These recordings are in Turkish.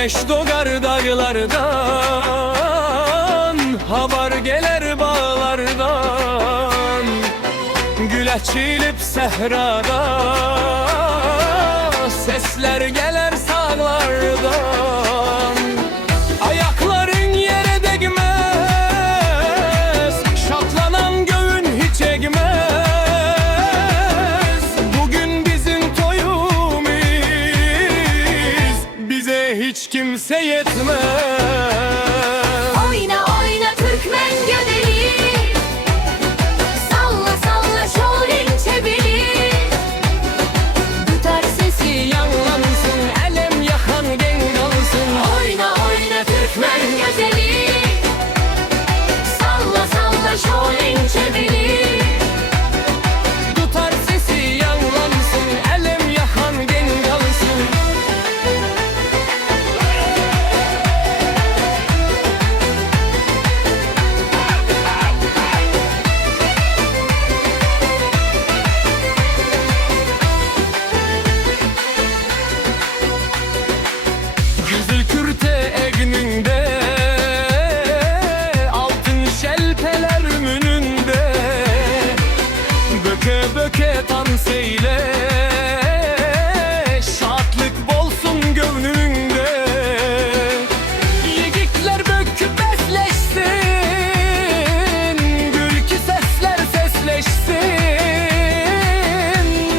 Güneş doğar dağlardan, haber gelir bağlardan. Gül açılıp sehrada, sesler gelir sağlardan. Ayakların yere değmez, şatlanan göğün hiç egmez. Bugün bizim toyumuz, bize hiç kimse yetmez. Oyna oyna Türkmen gödeli, salla salla şolin çebeli. Tutar sesi yanlansın, elem yakan gen kalsın. Oyna oyna Türkmen güzeli, salla salla şolin çebeli. Tutar sesi yanlansın, elem yakan gen kalsın. Güzül kürte egninde, altın şelpeler mününde. Böke böke dans eyle, şadlık bolsun gönlünde. Yigitler böküp besleşsin, gül ki sesler sesleşsin.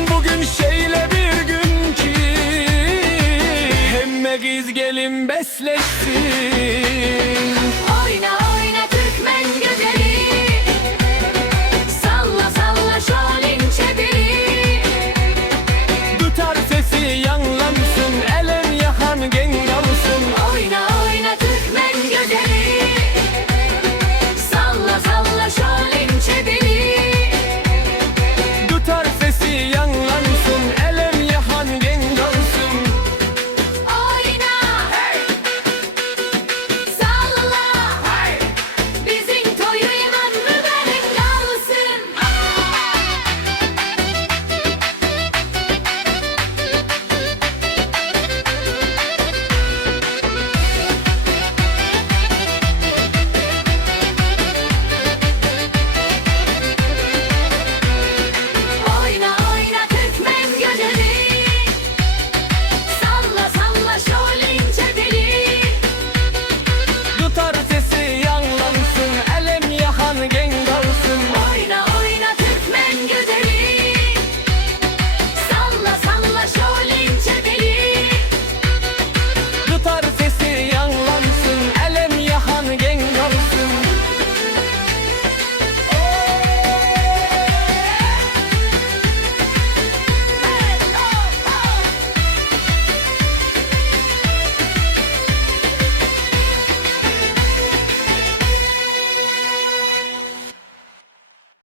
Bugün şeyle bir gün ki, hemme giz gelin besleşsin. Oyna oyna Türkmen güzeli, salla salla şolin çebeli. Tutar sesi yanlansın,